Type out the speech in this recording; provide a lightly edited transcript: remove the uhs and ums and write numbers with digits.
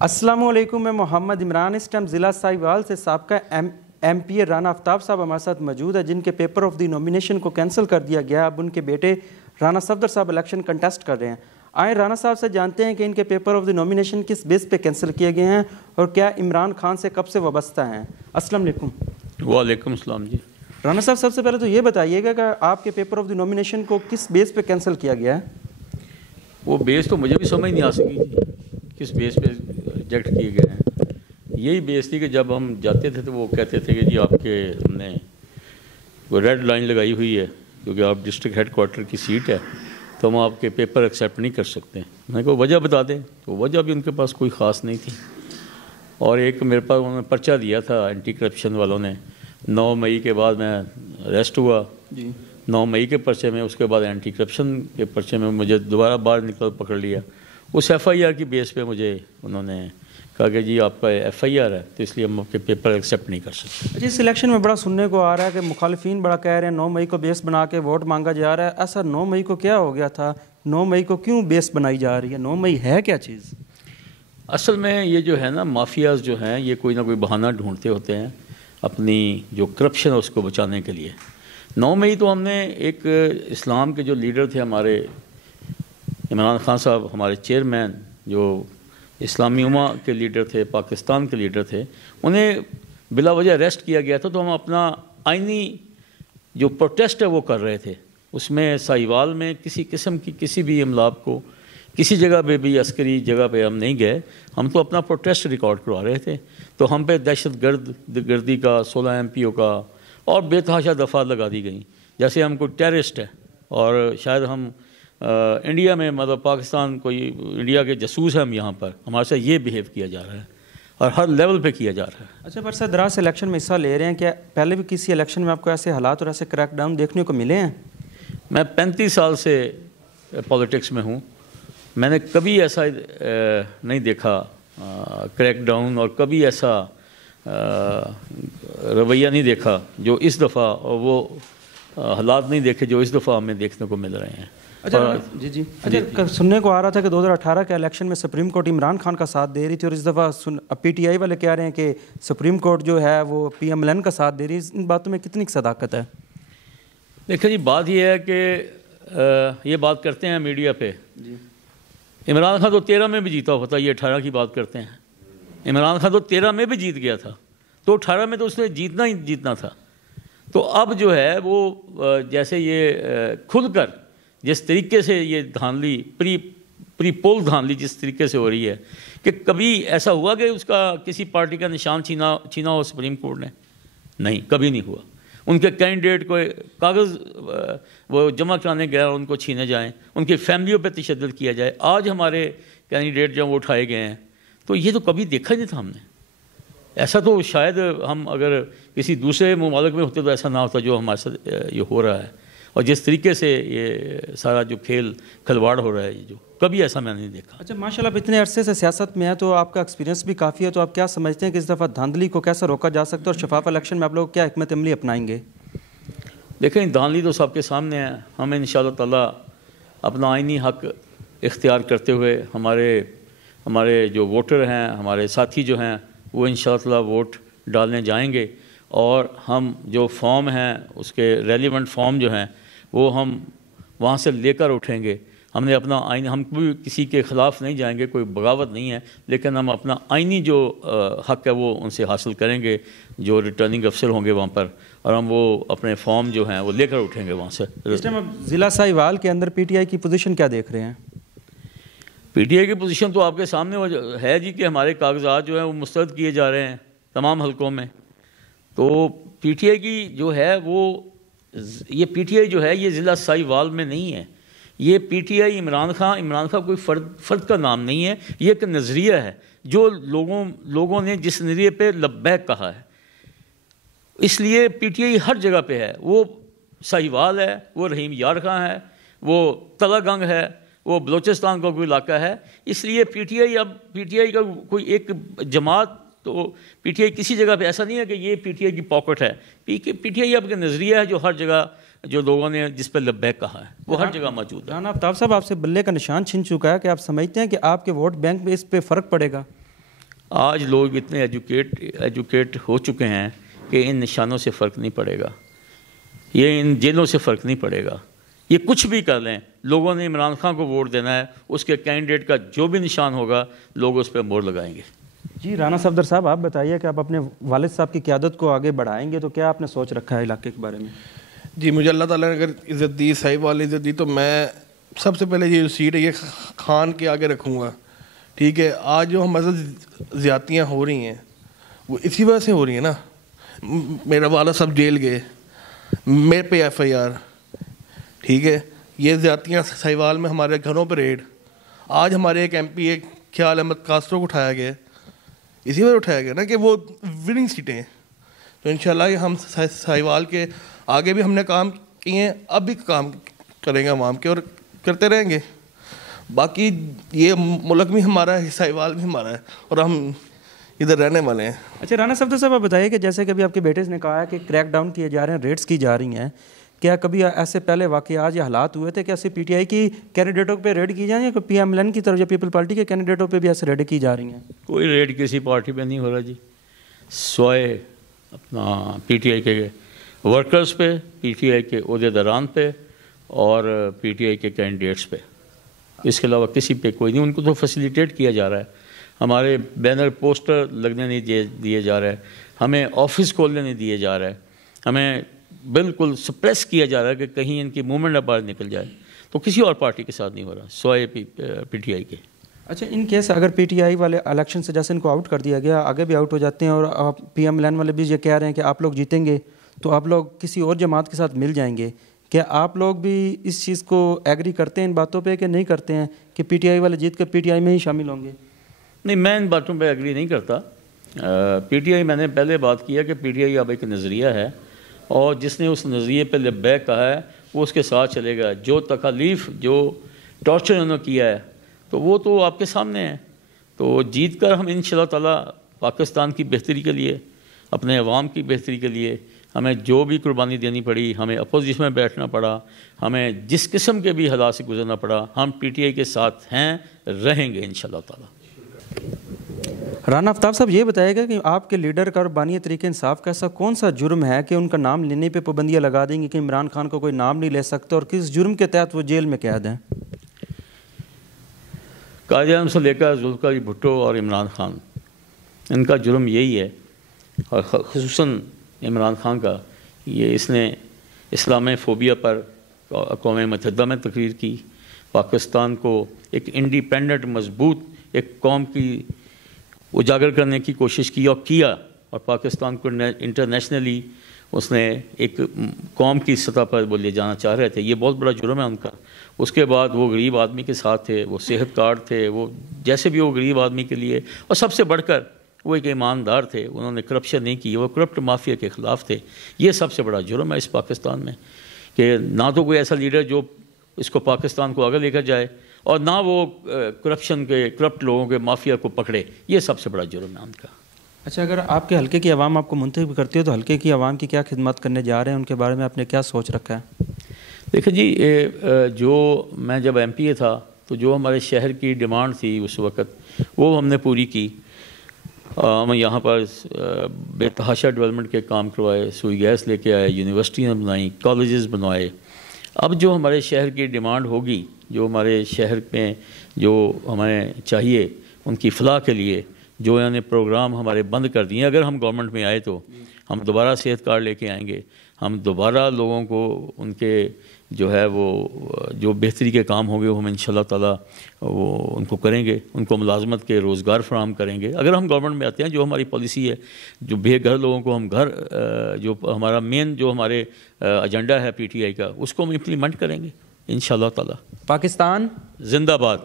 السلام علیکم، میں محمد عمران اس ٹائم ضلع ساہیوال سے سابقہ ایم پی رانا آفتاب صاحب ہمارے ساتھ موجود ہے، جن کے پیپر آف دی نومینیشن کو کینسل کر دیا گیا۔ اب ان کے بیٹے رانا صفدر صاحب الیکشن کنٹیسٹ کر رہے ہیں۔ آئیں رانا صاحب سے جانتے ہیں کہ ان کے پیپر آف دی نومینیشن کس بیس پہ کینسل کیے گئے ہیں اور کیا عمران خان سے کب سے وابستہ ہیں۔ السلام علیکم۔ وعلیکم السلام جی۔ رانا صاحب سب سے پہلے تو یہ بتائیے گا کہ آپ کے پیپر آف دی نومینیشن کو کس بیس پہ کینسل کیا گیا ہے؟ وہ بیس تو مجھے بھی سمجھ نہیں آ سکی جی، کس بیس پہ ریجیکٹ کیے گئے ہیں۔ یہی بیس تھی کہ جب ہم جاتے تھے تو وہ کہتے تھے کہ جی آپ کے ہم نے وہ ریڈ لائن لگائی ہوئی ہے کیونکہ آپ ڈسٹرکٹ ہیڈ کوارٹر کی سیٹ ہے تو ہم آپ کے پیپر ایکسیپٹ نہیں کر سکتے۔ میں نے کہا وجہ بتا دیں، تو وجہ بھی ان کے پاس کوئی خاص نہیں تھی۔ اور ایک میرے پاس انہوں نے پرچہ دیا تھا اینٹی کرپشن والوں نے، 9 مئی کے بعد میں اریسٹ ہوا جی، 9 مئی کے پرچے میں، اس کے بعد اینٹی کرپشن کے پرچے میں مجھے دوبارہ باہر نکل پکڑ لیا۔ اس ایف آئی آر کی بیس پہ مجھے انہوں نے کہا کہ جی آپ کا ایف آئی آر ہے تو اس لیے ہم آپ کے پیپر ایکسیپٹ نہیں کر سکتے۔ جی، اس الیکشن میں بڑا سننے کو آ رہا ہے کہ مخالفین بڑا کہہ رہے ہیں 9 مئی کو بیس بنا کے ووٹ مانگا جا رہا ہے۔ ایسا 9 مئی کو کیا ہو گیا تھا؟ 9 مئی کو کیوں بیس بنائی جا رہی ہے؟ 9 مئی ہے کیا چیز؟ اصل میں یہ جو ہے نا، مافیاز جو ہیں یہ کوئی نہ کوئی بہانہ ڈھونڈتے ہوتے ہیں اپنی جو کرپشن ہے اس کو بچانے کے لیے۔ 9 مئی تو ہم نے ایک اسلام کے جو لیڈر تھے ہمارے عمران خان صاحب، ہمارے چیئرمین جو اسلامی امہ کے لیڈر تھے، پاکستان کے لیڈر تھے، انہیں بلا وجہ اریسٹ کیا گیا تھا تو ہم اپنا آئینی جو پروٹیسٹ ہے وہ کر رہے تھے۔ اس میں ساہیوال میں کسی قسم کی کسی بھی املاک کو کسی جگہ پہ بھی عسکری جگہ پہ ہم نہیں گئے، ہم تو اپنا پروٹیسٹ ریکارڈ کروا رہے تھے۔ تو ہم پہ دہشت گردی کا 16 ایم پی او کا اور بے تحاشا دفعات لگا دی گئیں، جیسے ہم کوئی ٹیررسٹ ہے اور شاید ہم انڈیا میں مطلب پاکستان کوئی انڈیا کے جاسوس ہیں، ہم یہاں پر ہمارے سے یہ بیہیو کیا جا رہا ہے اور ہر لیول پہ کیا جا رہا ہے۔ اچھا، برسہ دراز الیکشن میں حصہ لے رہے ہیں، کیا پہلے بھی کسی الیکشن میں آپ کو ایسے حالات اور ایسے کریک ڈاؤن دیکھنے کو ملے ہیں؟ میں 35 سال سے پالیٹکس میں ہوں، میں نے کبھی ایسا نہیں دیکھا کریک ڈاؤن اور کبھی ایسا رویہ نہیں دیکھا جو اس دفعہ، اور وہ حالات نہیں دیکھے جو اس دفعہ ہمیں دیکھنے کو مل رہے ہیں۔ اچھا اچھا، سننے کو آ رہا تھا کہ 2018 کے الیکشن میں سپریم کورٹ عمران خان کا ساتھ دے رہی تھی اور اس دفعہ پی ٹی آئی والے کہہ رہے ہیں کہ سپریم کورٹ جو ہے وہ پی ایم ایل این کا ساتھ دے رہی ہے۔ ان باتوں میں کتنی صداقت ہے؟ دیکھیں جی، بات یہ ہے کہ یہ بات کرتے ہیں میڈیا پہ جی، عمران خان تو 13 میں بھی جیتا ہوتا، یہ 18 کی بات کرتے ہیں۔ عمران خان تو 13 میں بھی جیت گیا تھا، تو 18 میں تو اس نے جیتنا ہی جیتنا تھا۔ تو اب جو ہے وہ جیسے یہ کھل کر جس طریقے سے یہ دھاندلی پری پول دھاندلی جس طریقے سے ہو رہی ہے کہ کبھی ایسا ہوا کہ اس کا کسی پارٹی کا نشان چھینا ہو سپریم کورٹ نے؟ نہیں، کبھی نہیں ہوا۔ ان کے کینڈیڈیٹ کو کاغذ وہ جمع کرانے گیا ان کو چھینے جائیں، ان کی فیملیوں پہ تشدد کیا جائے۔ آج ہمارے کینڈیڈیٹ جب وہ اٹھائے گئے ہیں تو یہ تو کبھی دیکھا ہی نہیں تھا ہم نے۔ ایسا تو شاید ہم اگر کسی دوسرے ممالک میں ہوتے تو ایسا نہ ہوتا جو ہمارے ساتھ یہ ہو رہا ہے، اور جس طریقے سے یہ سارا جو کھلواڑ ہو رہا ہے، یہ جو کبھی ایسا میں نہیں دیکھا۔ اچھا، ماشاء اللہ، اتنے عرصے سے سیاست میں ہے تو آپ کا ایکسپیرینس بھی کافی ہے، تو آپ کیا سمجھتے ہیں کہ اس دفعہ دھاندلی کو کیسا روکا جا سکتا ہے اور شفاف الیکشن میں آپ لوگ کیا حکمت عملی اپنائیں گے؟ دیکھیں، دھاندلی تو سب کے سامنے ہے۔ ہمیں انشاءاللہ تعالیٰ اپنا آئینی حق اختیار کرتے ہوئے ہمارے جو ووٹر ہیں، ہمارے ساتھی جو ہیں، وہ انشاءاللہ تعالیٰ ووٹ ڈالنے جائیں گے، اور ہم جو فارم ہیں اس کے ریلیونٹ فارم جو ہیں وہ ہم وہاں سے لے کر اٹھیں گے۔ ہم نے اپنا آئین، ہم بھی کسی کے خلاف نہیں جائیں گے، کوئی بغاوت نہیں ہے، لیکن ہم اپنا آئینی جو حق ہے وہ ان سے حاصل کریں گے، جو ریٹرننگ افسر ہوں گے وہاں پر، اور ہم وہ اپنے فارم جو ہیں وہ لے کر اٹھیں گے وہاں سے۔ اس ٹائم اب ضلع ساہیوال کے اندر پی ٹی آئی کی پوزیشن کیا دیکھ رہے ہیں؟ پی ٹی آئی کی پوزیشن تو آپ کے سامنے ہے جی کہ ہمارے کاغذات جو ہیں وہ مسترد کیے جا رہے ہیں تمام حلقوں میں۔ تو پی ٹی آئی کی جو ہے یہ پی ٹی آئی جو ہے یہ ضلع ساہیوال میں نہیں ہے، یہ P T I Imran Khan کوئی فرد کا نام نہیں ہے، یہ ایک نظریہ ہے جو لوگوں نے جس نظریے پہ لبیک کہا ہے، اس لیے پی ٹی آئی ہر جگہ پہ ہے۔ وہ ساہیوال ہے، وہ رحیم یار خان ہے، وہ تلہ گنگ ہے، وہ بلوچستان کا کوئی علاقہ ہے۔ اس لیے پی ٹی آئی کا کوئی ایک جماعت، تو پی ٹی آئی کسی جگہ پہ ایسا نہیں ہے کہ یہ پی ٹی آئی کی پاکٹ ہے۔ پی ٹی آئی آپ کا نظریہ ہے جو ہر جگہ جو لوگوں نے جس پہ لبیک کہا ہے وہ ہر جگہ موجود ہے۔ رانا آفتاب صاحب، آپ سے بلے کا نشان چھن چکا ہے کہ آپ سمجھتے ہیں کہ آپ کے ووٹ بینک میں اس پہ فرق پڑے گا؟ آج لوگ اتنے ایجوکیٹ ہو چکے ہیں کہ ان نشانوں سے فرق نہیں پڑے گا، یہ ان جیلوں سے فرق نہیں پڑے گا، یہ کچھ بھی کر لیں، لوگوں نے عمران خان کو ووٹ دینا ہے، اس کے کینڈیڈیٹ کا جو بھی نشان ہوگا لوگ اس پہ مور لگائیں گے۔ جی رانا صفدر صاحب، آپ بتائیے کہ آپ اپنے والد صاحب کی قیادت کو آگے بڑھائیں گے تو کیا آپ نے سوچ رکھا ہے علاقے کے بارے میں؟ جی مجھے اللہ تعالیٰ نے اگر عزت دی، صاحب والی عزت دی، تو میں سب سے پہلے یہ سیٹ ہے یہ خان کے آگے رکھوں گا، ٹھیک ہے۔ آج جو ہمارے ساتھ زیادتیاں ہو رہی ہیں وہ اسی وجہ سے ہو رہی ہیں نا، میرا والد صاحب جیل گئے، میرے پہ FIR، ٹھیک ہے، یہ زیادتیاں سہیوال میں ہمارے گھروں پہ ریڈ، آج ہمارے ایک MP ایک خیال احمد کاسٹرو کو اٹھایا گیا، اسی وجہ اٹھایا گیا نا کہ وہ وننگ سیٹیں ہیں۔ تو انشاءاللہ یہ ہم سہیوال کے آگے بھی ہم نے کام کیے ہیں، اب بھی کام کریں گے عوام کے اور کرتے رہیں گے۔ باقی یہ ملک بھی ہمارا ہے، سہیوال بھی ہمارا ہے اور ہم ادھر رہنے والے ہیں۔ اچھا رانا صفدر صاحب، آپ بتائیے کہ جیسے کہ ابھی آپ کے بیٹے نے کہا ہے کہ کریک ڈاؤن کیے جا رہے ہیں، ریڈس کی جا رہی ہیں، کیا کبھی ایسے پہلے واقعات یا حالات ہوئے تھے کہ ایسے PTI کی کینڈیڈیٹوں پہ ریڈ کی جائیں یا PMLN کی طرف یا پیپل پارٹی کے کینڈیڈیٹوں پہ بھی ایسے ریڈ کی جا رہی ہیں؟ کوئی ریڈ کسی پارٹی پہ نہیں ہو رہا جی، سوائے اپنا PTI کے ورکرز پہ، PTI کے عہدیداران پہ اور PTI کے کینڈیڈیٹس پہ، اس کے علاوہ کسی پہ کوئی نہیں۔ ان کو تو فیسیلیٹیٹ کیا جا رہا ہے، ہمارے بینر پوسٹر لگنے نہیں دیے جا رہے، ہمیں آفس کھولنے نہیں دیے جا رہے، ہمیں بالکل سپریس کیا جا رہا ہے کہ کہیں ان کی موومنٹ نہ باہر نکل جائے، تو کسی اور پارٹی کے ساتھ نہیں ہو رہا سوائے PTI کے۔ اچھا، ان کیس اگر PTI والے الیکشن سے جیسے ان کو آؤٹ کر دیا گیا، آگے بھی آؤٹ ہو جاتے ہیں اور PMLN والے بھی یہ کہہ رہے ہیں کہ آپ لوگ جیتیں گے تو آپ لوگ کسی اور جماعت کے ساتھ مل جائیں گے، کیا آپ لوگ بھی اس چیز کو ایگری کرتے ہیں ان باتوں پہ کہ نہیں کرتے ہیں کہ PTI والے جیت کر PTI میں ہی شامل ہوں گے؟ نہیں، میں ان باتوں پہ ایگری نہیں کرتا۔ PTI میں نے پہلے بات کیا کہ PTI اب ایک نظریہ ہے اور جس نے اس نظریے پہ لبیک کہا ہے وہ اس کے ساتھ چلے گا۔ جو تکالیف، جو ٹارچر انہوں نے کیا ہے تو وہ تو آپ کے سامنے ہے، تو جیت کر ہم انشاءاللہ تعالیٰ پاکستان کی بہتری کے لیے، اپنے عوام کی بہتری کے لیے ہمیں جو بھی قربانی دینی پڑی، ہمیں اپوزیشن میں بیٹھنا پڑا، ہمیں جس قسم کے بھی حالات سے گزرنا پڑا، ہم PTI کے ساتھ ہیں، رہیں گے انشاءاللہ تعالیٰ۔ رانا آفتاب صاحب، یہ بتائے گا کہ آپ کے لیڈر کا اور بانی تحریک انصاف کا ایسا کون سا جرم ہے کہ ان کا نام لینے پہ پابندیاں لگا دیں گے کہ عمران خان کو کوئی نام نہیں لے سکتا، اور کس جرم کے تحت وہ جیل میں قید ہیں؟ قائد اعظم سے لے کر ذوالفقار بھٹو اور عمران خان، ان کا جرم یہی ہے، اور خصوصاً عمران خان کا، یہ اس نے اسلامی فوبیا پر اقوام متحدہ میں تقریر کی، پاکستان کو ایک انڈیپینڈنٹ مضبوط ایک قوم کی اجاگر کرنے کی کوشش کی اور پاکستان کو انٹرنیشنلی اس نے ایک قوم کی سطح پر وہ لے جانا چاہ رہے تھے۔ یہ بہت بڑا جرم ہے ان کا۔ اس کے بعد وہ غریب آدمی کے ساتھ تھے، وہ صحت کارڈ تھے، وہ جیسے بھی وہ غریب آدمی کے لیے، اور سب سے بڑھ کر وہ ایک ایماندار تھے، انہوں نے کرپشن نہیں کی، وہ کرپٹ مافیا کے خلاف تھے۔ یہ سب سے بڑا جرم ہے اس پاکستان میں کہ نہ تو کوئی ایسا لیڈر جو اس کو پاکستان کو آگے لے کر جائے اور نہ وہ کرپشن کے کرپٹ لوگوں کے مافیا کو پکڑے، یہ سب سے بڑا جرم ہے ان کا۔ اچھا، اگر آپ کے حلقے کی عوام آپ کو منتخب کرتی ہے تو حلقے کی عوام کی کیا خدمات کرنے جا رہے ہیں، ان کے بارے میں آپ نے کیا سوچ رکھا ہے؟ دیکھیں جی، جو میں جب MPA تھا تو جو ہمارے شہر کی ڈیمانڈ تھی اس وقت وہ ہم نے پوری کی۔ ہم یہاں پر بے تحاشا ڈیولپمنٹ کے کام کروائے، سوئی گیس لے کے آئے، یونیورسٹیاں بنائیں، کالجز بنوائے۔ اب جو ہمارے شہر کی ڈیمانڈ ہوگی، جو ہمارے شہر میں جو ہمیں چاہیے ان کی فلاح کے لیے، جو انہوں نے پروگرام ہمارے بند کر دیے، اگر ہم گورنمنٹ میں آئے تو ہم دوبارہ صحت کارڈ لے کے آئیں گے، ہم دوبارہ لوگوں کو ان کے جو ہے وہ جو بہتری کے کام ہوں گے وہ ہم انشاءاللہ تعالیٰ وہ ان کو کریں گے، ان کو ملازمت کے روزگار فراہم کریں گے۔ اگر ہم گورنمنٹ میں آتے ہیں، جو ہماری پالیسی ہے، جو بے گھر لوگوں کو ہم گھر، جو ہمارا مین جو ہمارے ایجنڈا ہے PTI کا، اس کو ہم امپلیمنٹ کریں گے انشاءاللہ تعالیٰ۔ پاکستان زندہ باد۔